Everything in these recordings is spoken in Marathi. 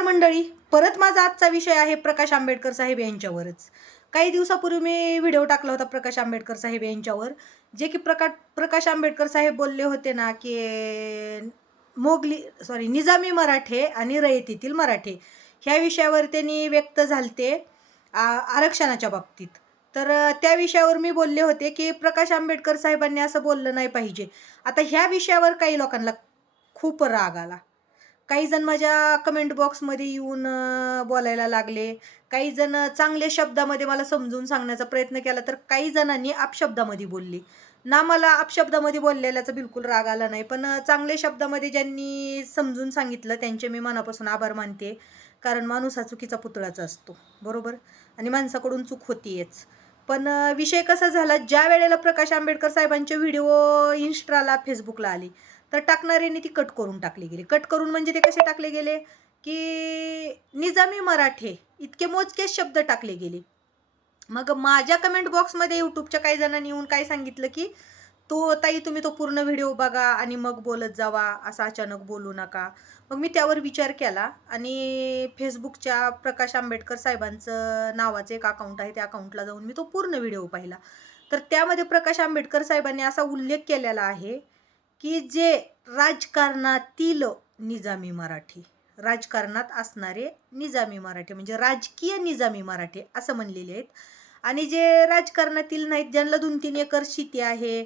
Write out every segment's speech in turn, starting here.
नमस्कार मंडळी. परत माझा आजचा विषय आहे प्रकाश आंबेडकर साहेब यांच्यावरच. काही दिवसापूर्वी मी व्हिडिओ टाकला होता प्रकाश आंबेडकर साहेब यांच्यावर जे की प्रकाश प्रकाश आंबेडकर साहेब बोलले होते ना की मोगली सॉरी निजामी मराठे आणि रयतीतील मराठे ह्या विषयावर त्यांनी व्यक्त झालते आरक्षणाच्या बाबतीत. तर त्या विषयावर मी बोलले होते की प्रकाश आंबेडकर साहेबांनी असं बोललं नाही पाहिजे. आता ह्या विषयावर काही लोकांना खूप राग आला. काही जण माझ्या कमेंट बॉक्समध्ये येऊन बोलायला लागले. काही जण चांगल्या शब्दामध्ये मला समजून सांगण्याचा प्रयत्न केला तर काही जणांनी अपशब्दामध्ये बोलले. ना मला अपशब्दामध्ये बोललेल्याचा बिलकुल राग आला नाही पण चांगल्या शब्दामध्ये ज्यांनी समजून सांगितलं त्यांचे मी मनापासून आभार मानते. कारण माणूस हा चुकीचा पुतळाचा असतो बरोबर? आणि माणसाकडून चूक होतीयच. पण विषय कसा झाला? ज्या वेळेला प्रकाश आंबेडकर साहेबांचे व्हिडिओ इन्स्टाला फेसबुकला आले तर टाकणाऱ्यांनी ती कट करून टाकली गेली. कट करून म्हणजे ते कसे टाकले गेले? की निजामी मराठे इतके मोजकेच शब्द टाकले गेले. मग माझ्या कमेंट बॉक्समध्ये यूट्यूबच्या काही जणांनी येऊन काय सांगितलं की तो ताई तुम्ही तो पूर्ण व्हिडिओ बघा आणि मग बोलत जावा असं अचानक बोलू नका. मग मी त्यावर विचार केला आणि फेसबुकच्या प्रकाश आंबेडकर साहेबांचं नावाचं एक अकाउंट आहे त्या अकाउंटला जाऊन मी तो पूर्ण व्हिडिओ पाहिला. तर त्यामध्ये प्रकाश आंबेडकर साहेबांनी असा उल्लेख केलेला आहे की जे राजकारणातील निजामी मराठी राजकारणात असणारे निजामी मराठी म्हणजे राजकीय निजामी मराठी असं म्हणलेले आहेत. आणि जे राजकारणातील नाहीत ज्यांना दोन तीन एकर शेती आहे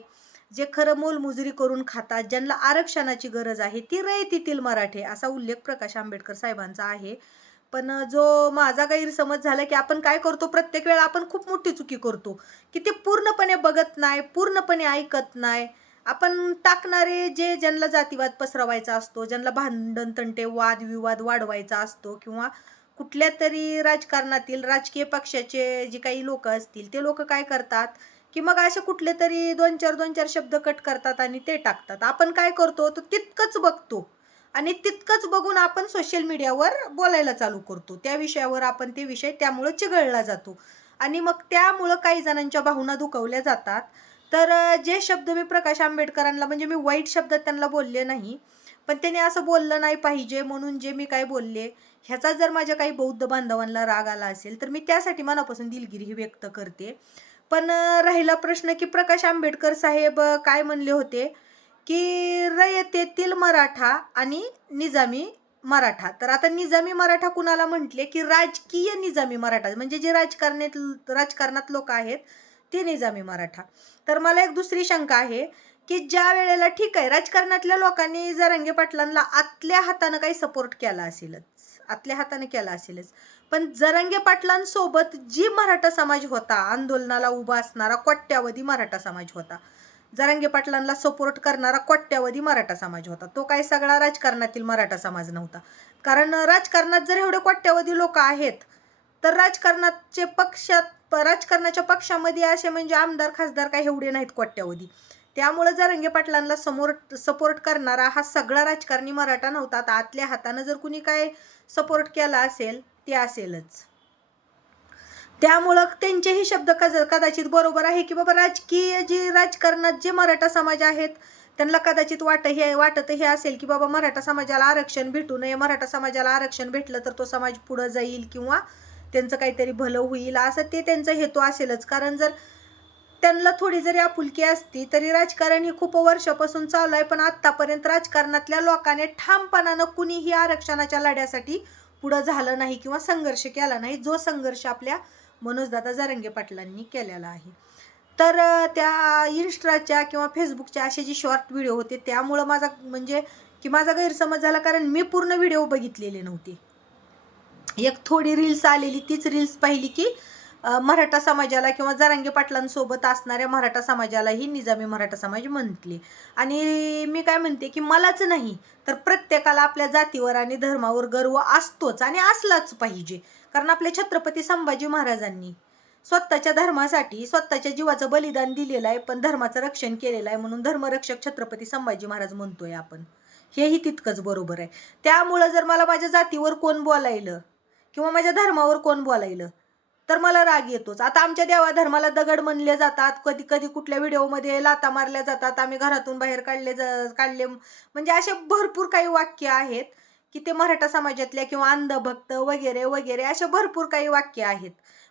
जे खरं मोलमजुरी करून खातात ज्यांना आरक्षणाची गरज आहे ती रयतीतील मराठे असा उल्लेख प्रकाश आंबेडकर साहेबांचा आहे. पण जो माझा गैरसमज झाला की आपण काय करतो? प्रत्येक वेळा आपण खूप मोठी चुकी करतो. की ते पूर्णपणे बघत नाही पूर्णपणे ऐकत नाही. आपण टाकणारे जे ज्यांना जातीवाद पसरवायचा असतो ज्यांना भांडण तंटे वादविवाद वाढवायचा असतो किंवा कुठल्या तरी राजकारणातील राजकीय पक्षाचे जे काही लोक असतील ते लोक काय करतात? की मग असे कुठले तरी दोन चार दोन चार शब्द कट करतात आणि ते टाकतात. आपण काय करतो? तर तितकंच बघतो आणि तितकंच बघून आपण सोशल मीडियावर बोलायला चालू करतो. त्या विषयावर आपण ते विषय त्यामुळं चिघळला जातो. आणि मग त्यामुळं काही जणांच्या भावना दुखवल्या जातात. तर जे शब्द मी प्रकाश आंबेडकरांना म्हणजे मी वाईट शब्दात त्यांना बोलले नाही पण त्याने असं बोललं नाही पाहिजे म्हणून जे मी काय बोलले ह्याचा जर माझ्या काही बौद्ध बांधवांना राग आला असेल तर मी त्यासाठी मनापासून दिलगिरी ही व्यक्त करते. पण राहिला प्रश्न की प्रकाश आंबेडकर साहेब काय म्हणले होते? की रयतेतील मराठा आणि निजामी मराठा. तर आता निजामी मराठा कुणाला म्हटले? की राजकीय निजामी मराठा म्हणजे जे राजकारणात राजकारणात लोक आहेत ते निजामी मराठा. तर मला एक दुसरी शंका आहे की ज्या वेळेला ठीक आहे राजकारणातल्या लोकांनी जरांगे पाटलांना आतल्या हातानं काही सपोर्ट केला असेलच आतल्या हाताने केला असेलच पण जरांगे पाटलांसोबत जी मराठा समाज होता आंदोलनाला उभा असणारा कोट्यावधी मराठा समाज होता जरांगे पाटलांना सपोर्ट करणारा कोट्यावधी मराठा समाज होता तो काही सगळा राजकारणातील मराठा समाज नव्हता. कारण राजकारणात जर एवढे कोट्यावधी लोक आहेत तर राजकारणाचे पक्षात राजकारणाच्या पक्षामध्ये असे म्हणजे आमदार खासदार काही एवढे नाहीत कोट्यावधी. त्यामुळे जरंगे पाटलांना समोर सपोर्ट करणारा हा सगळा राजकारणी मराठा नव्हता आता आतल्या हातानं जर कुणी काय सपोर्ट केला असेल ते असेलच. त्यामुळं त्यांचेही शब्द कज कदाचित बरोबर आहे की बाबा राजकीय जे राजकारणात जे मराठा समाज आहेत त्यांना कदाचित वाट हे वाटत हे असेल की बाबा मराठा समाजाला आरक्षण भेटू नये मराठा समाजाला आरक्षण भेटलं तर तो समाज पुढं जाईल किंवा त्यांचं काहीतरी भलं होईल असं ते त्यांचा हेतू असेलच. कारण जर त्यांना थोडी जरी आपुलकी असती तरी राजकारण हे खूप वर्षापासून चालू आहे पण आत्तापर्यंत राजकारणातल्या लोकांनी ठामपणानं कुणीही आरक्षणाच्या लढ्यासाठी पुढं झालं नाही किंवा संघर्ष केला नाही जो संघर्ष आपल्या मनोजदादा जारंगे पाटलांनी केलेला आहे. तर त्या इन्स्टाच्या किंवा फेसबुकच्या असे जे शॉर्ट व्हिडिओ होते त्यामुळं माझा म्हणजे की माझा गैरसमज झाला कारण मी पूर्ण व्हिडिओ बघितलेले नव्हते. एक थोडी रील्स आलेली तीच रील्स पाहिली की मराठा समाजाला किंवा जरांगे पाटलांसोबत असणाऱ्या मराठा समाजालाही निजामी मराठा समाज म्हटले. आणि मी काय म्हणते की मलाच नाही तर प्रत्येकाला आपल्या जातीवर आणि धर्मावर गर्व असतोच आणि असलाच पाहिजे. कारण आपल्या छत्रपती संभाजी महाराजांनी स्वतःच्या धर्मासाठी स्वतःच्या जीवाचं बलिदान दिलेलं आहे पण धर्माचं रक्षण केलेलं आहे म्हणून धर्मरक्षक छत्रपती संभाजी महाराज म्हणतोय आपण. हेही तितकंच बरोबर आहे. त्यामुळं जर मला माझ्या जातीवर कोण बोलायलं किंवा माझ्या धर्मावर कोण बोलायलं? तर मला राग येतोच. आता आमच्या देवा धर्माला दगड म्हणले जातात. कधी कधी कुठल्या व्हिडिओमध्ये लाता मारल्या जातात. आम्ही घरातून बाहेर काढले जा काढले. म्हणजे असे भरपूर काही वाक्य आहेत की ते मराठा समाजातल्या किंवा अंधभक्त वगैरे वगैरे असे भरपूर काही वाक्य आहेत.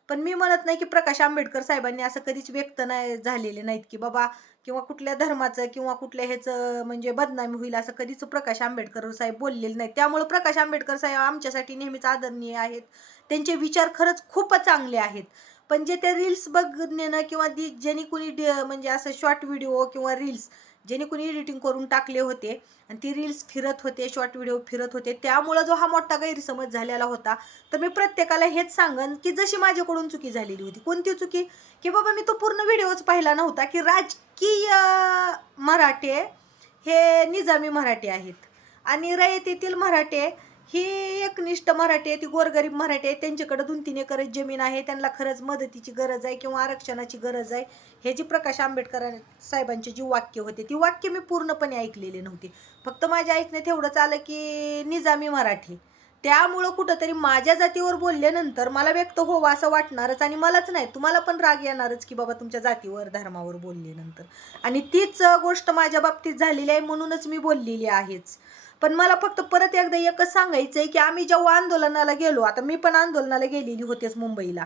पण मी म्हणत नाही की प्रकाश आंबेडकर साहेबांनी असं कधीच व्यक्त नाही झालेले नाहीत की बाबा किंवा कुठल्या धर्माचं किंवा कुठल्या ह्याचं म्हणजे बदनामी होईल असं कधीच प्रकाश आंबेडकर साहेब बोललेले नाही त्यामुळे प्रकाश आंबेडकर साहेब आमच्यासाठी नेहमीच आदरणीय आहेत. त्यांचे विचार खरंच खूपच चांगले आहेत. पण जे ते रील्स बघण्यानं किंवा दी ज्यांनी कुणी म्हणजे असं शॉर्ट व्हिडिओ किंवा रील्स ज्याने कुणी एडिटिंग करून टाकले होते आणि ती रील्स फिरत होते शॉर्ट व्हिडिओ फिरत होते. त्यामुळं जो हा मोठा गैरसमज झालेला होता तर मी प्रत्येकाला हेच सांगन की जशी माझ्याकडून चुकी झालेली होती. कोणती चुकी? की बाबा मी तो पूर्ण व्हिडिओच पाहिला नव्हता की राजकीय मराठे हे निजामी मराठे आहेत. आणि रयतेतील मराठे ही एकनिष्ठ मराठी आहे ती गोरगरीब मराठी आहे. त्यांच्याकडे दोन तीन एकर जमीन आहे. त्यांना खरंच मदतीची गरज आहे किंवा आरक्षणाची गरज आहे. हे जी प्रकाश आंबेडकर साहेबांचे जी वाक्य होते ती वाक्य मी पूर्णपणे ऐकलेली नव्हती. फक्त माझ्या ऐकण्यात एवढंच आलं की निजामी मराठी. त्यामुळं कुठंतरी माझ्या जातीवर बोलल्यानंतर मला व्यक्त होवं असं वाटणारच आणि मलाच नाही. तुम्हाला पण राग येणारच की बाबा तुमच्या जातीवर धर्मावर बोलल्यानंतर. आणि तीच गोष्ट माझ्या बाबतीत झालेली आहे म्हणूनच मी बोललेली आहेच. पण मला फक्त परत एकदा एकच सांगायचं आहे की आम्ही जेव्हा आंदोलनाला गेलो आता मी पण आंदोलनाला गेलेली होतेच मुंबईला.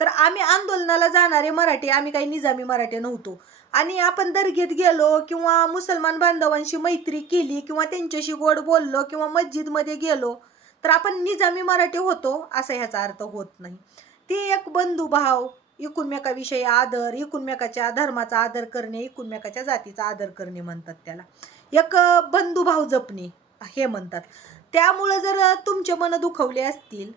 तर आम्ही आंदोलनाला जाणारे मराठी आम्ही काही निजामी मराठी नव्हतो. आणि आपण दर्गेत गेलो किंवा मुसलमान बांधवांशी मैत्री केली किंवा त्यांच्याशी गोड बोललो किंवा मस्जिदमध्ये गेलो तर आपण निजामी मराठी होतो असा ह्याचा अर्थ होत नाही. ते एक बंधुभाव एकूणमेकाविषयी आदर एकूणमेकाच्या धर्माचा आदर करणे एकूणमेकाच्या जातीचा आदर करणे म्हणतात त्याला. एक बंधुभाव जपणे. हे म्हणतात. त्यामुळं जर तुमचे मन दुखवले असतील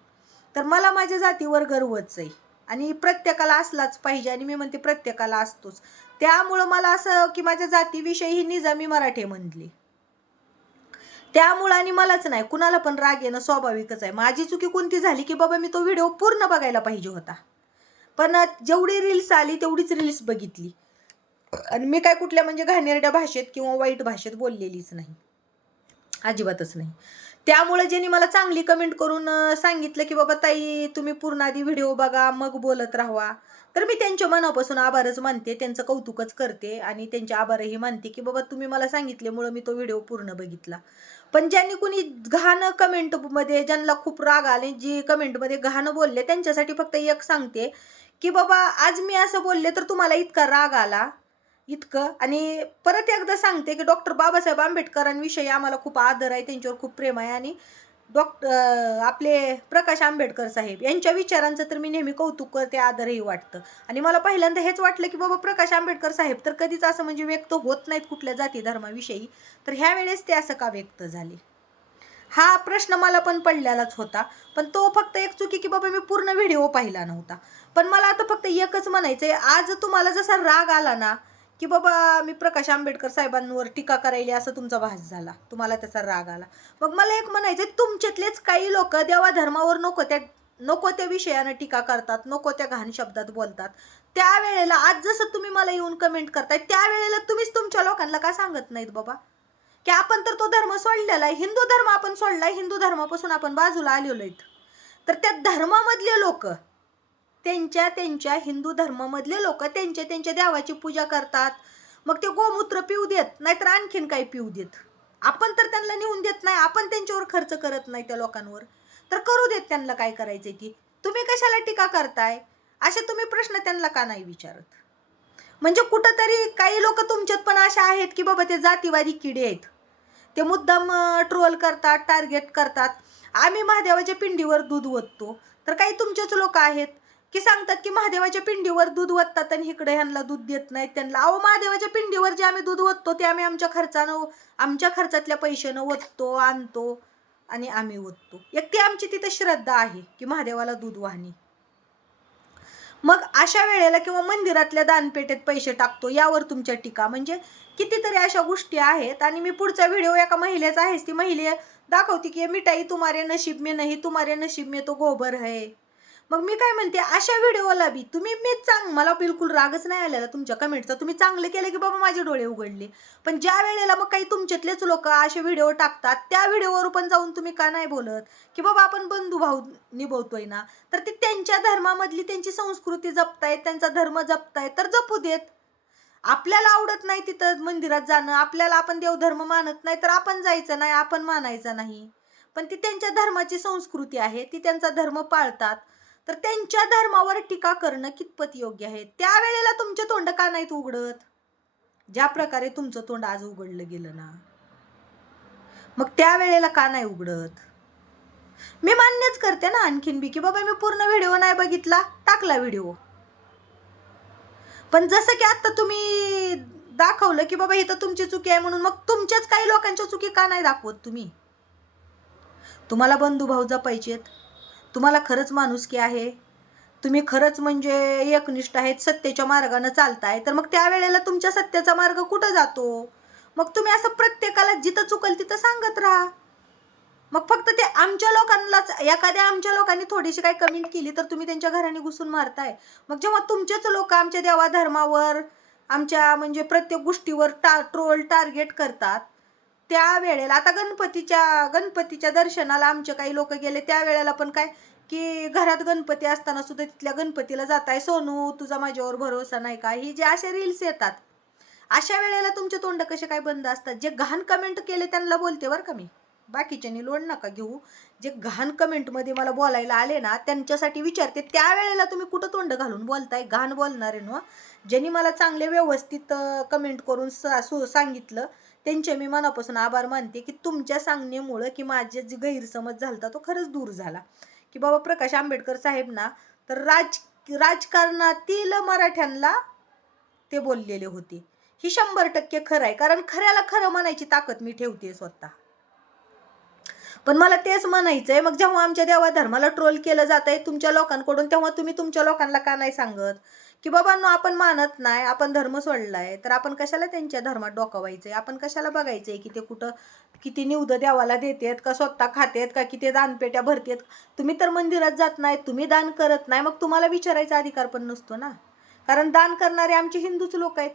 तर मला माझ्या जातीवर गर्वच आहे. आणि प्रत्येकाला असलाच पाहिजे आणि मी म्हणते प्रत्येकाला असतोच. त्यामुळं मला असं की माझ्या जातीविषयी ही निजामी मराठी म्हणली. त्यामुळं आणि मलाच नाही कुणाला पण राग येणं स्वाभाविकच आहे. माझी चुकी कोणती झाली की बाबा मी तो व्हिडिओ पूर्ण बघायला पाहिजे होता. पण जेवढी रील्स आली तेवढीच रील्स बघितली. आणि मी काय कुठल्या म्हणजे घाणेरड्या भाषेत किंवा वाईट भाषेत बोललेलीच नाही. अजिबातच नाही. त्यामुळे ज्यांनी मला चांगली कमेंट करून सांगितलं की बाबा ताई तुम्ही पूर्ण आधी व्हिडिओ बघा मग बोलत राहा तर मी त्यांच्या मनापासून आभारच मानते त्यांचं कौतुकच करते आणि त्यांचे आभारही मानते की बाबा तुम्ही मला सांगितल्यामुळं मी तो व्हिडिओ पूर्ण बघितला. पण ज्यांनी कुणी घाण कमेंटमध्ये ज्यांना खूप राग आले जी कमेंटमध्ये घाण बोलले त्यांच्यासाठी फक्त एक सांगते की बाबा आज मी असं बोलले तर तुम्हाला इतका राग आला. इतकं. आणि परत एकदा सांगते की डॉक्टर बाबासाहेब आंबेडकरांविषयी आम्हाला खूप आदर आहे त्यांच्यावर खूप प्रेम आहे. आणि डॉक्टर आपले प्रकाश आंबेडकर साहेब यांच्या विचारांचं तर मी नेहमी कौतुक करते आदरही वाटतं. आणि मला पहिल्यांदा हेच वाटलं की बाबा प्रकाश आंबेडकर साहेब तर कधीच असं म्हणजे व्यक्त होत नाहीत कुठल्या जाती धर्माविषयी. तर ह्या वेळेस ते असं का व्यक्त झाले? हा प्रश्न मला पण पडलेलाच होता. पण तो फक्त एक चुकी की बाबा मी पूर्ण व्हिडिओ पाहिला नव्हता. पण मला आता फक्त एकच म्हणायचं आहे आज तुम्हाला जसा राग आला ना की बाबा मी प्रकाश आंबेडकर साहेबांवर टीका करायली असं तुमचा भास झाला. तुम्हाला त्याचा राग आला. मग मला एक म्हणायचं तुमच्यातलेच काही लोक देवा धर्मावर नको त्या नको त्या विषयानं टीका करतात नको त्या घाण शब्दात बोलतात. त्यावेळेला आज जसं तुम्ही मला येऊन कमेंट करताय त्यावेळेला तुम्हीच तुमच्या लोकांना का सांगत नाहीत बाबा? की आपण तर तो धर्म सोडलेला आहे. हिंदू धर्म आपण सोडला हिंदू धर्मापासून आपण बाजूला आलेलो आहेत. तर त्या धर्मामधले लोक त्यांच्या त्यांच्या हिंदू धर्मामधले लोक त्यांच्या त्यांच्या देवाची पूजा करतात. मग ते गोमूत्र पिऊ देत नाहीतर आणखीन काही पिऊ देत. आपण तर त्यांना नेऊन देत नाही आपण त्यांच्यावर खर्च करत नाही त्या लोकांवर. तर करू देत त्यांना काय करायचंय ती तुम्ही कशाला टीका करताय? असे तुम्ही प्रश्न त्यांना का नाही विचारत? म्हणजे कुठंतरी काही लोक तुमच्यात पण अशा आहेत की बाबा ते जातीवादी किडे आहेत. ते मुद्दाम ट्रोल करतात टार्गेट करतात. आम्ही महादेवाच्या पिंडीवर दूध ओततो. तर काही तुमचेच लोक आहेत. की सांगतात की महादेवाच्या पिंडीवर दूध ओततात आणि इकडे ह्यांना दूध देत नाहीत त्यांना. अहो महादेवाच्या पिंडीवर जे आम्ही दूध ओततो ते आम्ही आमच्या खर्चानं आमच्या खर्चातल्या पैशानं ओततो आणतो आणि आम्ही ओततो एक ती आमची तिथं श्रद्धा आहे की महादेवाला दूध वाहणे. मग अशा वेळेला किंवा मंदिरातल्या दानपेटेत पैसे टाकतो यावर तुमच्या टीका. म्हणजे कितीतरी अशा गोष्टी आहेत आणि मी पुढचा व्हिडिओ एका महिलेचा आहेस ती महिले दाखवते की मिठाई तुम्हारे नशीब मे नाही तुम्हारे नशीब मे तो गोबर है. मग मी काय म्हणते अशा व्हिडिओला बी तुम्ही मी चांग मला बिलकुल रागच नाही आलेला तुमच्या कमेंटचा. तुम्ही चांगलं केलं की बाबा माझे डोळे उघडले. पण ज्या वेळेला मग काही तुमच्यातलेच लोक असे व्हिडिओ टाकतात त्या व्हिडिओवर पण जाऊन तुम्ही का नाही बोलत? की बाबा आपण बंधुभाव निभवतोय ना तर ते त्यांच्या धर्मामधली त्यांची संस्कृती जपतायत त्यांचा धर्म जपतायत तर जपू देत. आपल्याला आवडत नाही तिथं मंदिरात जाणं आपल्याला आपण देवधर्म मानत नाही तर आपण जायचं नाही आपण मानायचं नाही. पण ती त्यांच्या धर्माची संस्कृती आहे ती त्यांचा धर्म पाळतात. तर त्यांच्या धर्मावर टीका करणं कितपत योग्य आहे? त्यावेळेला तुमचे तोंड का नाहीत उघडत? ज्या प्रकारे तुमचं तोंड आज उघडलं गेलं ना मग त्यावेळेला का नाही उघडत? मी मान्यच करते ना आणखीन बी की बाबा मी पूर्ण व्हिडिओ नाही बघितला टाकला व्हिडिओ. पण जसं की आता तुम्ही दाखवलं की बाबा इथं तुमची चुकी आहे म्हणून मग तुमच्याच काही लोकांच्या चुकी का नाही दाखवत तुम्ही? तुम्हाला बंधू भाऊ जपायचेत. तुम्हाला खरंच माणुसकी आहे? तुम्ही खरंच म्हणजे एकनिष्ठ आहेत सत्तेच्या मार्गानं चालताय तर मग त्यावेळेला तुमच्या सत्याचा मार्ग कुठं जातो? मग तुम्ही असं प्रत्येकाला जिथं चुकल तिथं सांगत राहा. मग फक्त ते आमच्या लोकांनाच एखाद्या आमच्या लोकांनी थोडीशी काही कमेंट केली तर तुम्ही त्यांच्या घराने घुसून मारताय. मग जेव्हा तुमचेच लोक आमच्या देवाधर्मावर आमच्या म्हणजे प्रत्येक गोष्टीवर टा ट्रोल टार्गेट करतात त्या वेळेला आता गणपतीच्या गणपतीच्या दर्शनाला आमचे काही लोक गेले त्या वेळेला पण काय की घरात गणपती असताना सुद्धा तिथल्या गणपतीला जाताय सोनू तुझा माझ्यावर भरोसा नाही का? ही जे असे रील्स येतात. अशा वेळेला तुमचे तोंड कसे काय बंद असतात? जे घाण कमेंट केले त्यांना बोलते बरं का मी. बाकीच्यांनी लोड नका घेऊ. जे घाण कमेंटमध्ये मला बोलायला आले ना त्यांच्यासाठी विचारते त्यावेळेला तुम्ही कुठं तोंड घालून बोलताय? घाण बोलणारे ना. ज्यांनी मला चांगले व्यवस्थित कमेंट करून सा सु सांगितलं त्यांचे मी मनापासून आभार मानते की तुमच्या सांगण्यामुळं की माझे जे गैरसमज झाला तो खरंच दूर झाला. की बाबा प्रकाश आंबेडकर साहेब ना तर राज राजकारणातील मराठ्यांना ते बोललेले होते. ही शंभर टक्के खरं आहे कारण खऱ्याला खरं म्हणायची ताकद मी ठेवते स्वतः. पण मला तेच म्हणायचंय मग जेव्हा आमच्या देवा धर्माला ट्रोल केलं जात आहे तुमच्या लोकांकडून तेव्हा तुम्ही तुमच्या लोकांना का नाही सांगत? की बाबांनो आपण मानत नाही आपण धर्म सोडलाय तर आपण कशाला त्यांच्या धर्मात डोकावायचंय? आपण कशाला बघायचंय की ते कुठं किती निवद देवाला देतेत का स्वतः खातेत का किती दानपेट्या भरतेत? तुम्ही तर मंदिरात जात नाही तुम्ही दान करत नाही मग तुम्हाला विचारायचा अधिकार पण नसतो ना? कारण दान करणारे आमचे हिंदूच लोक आहेत.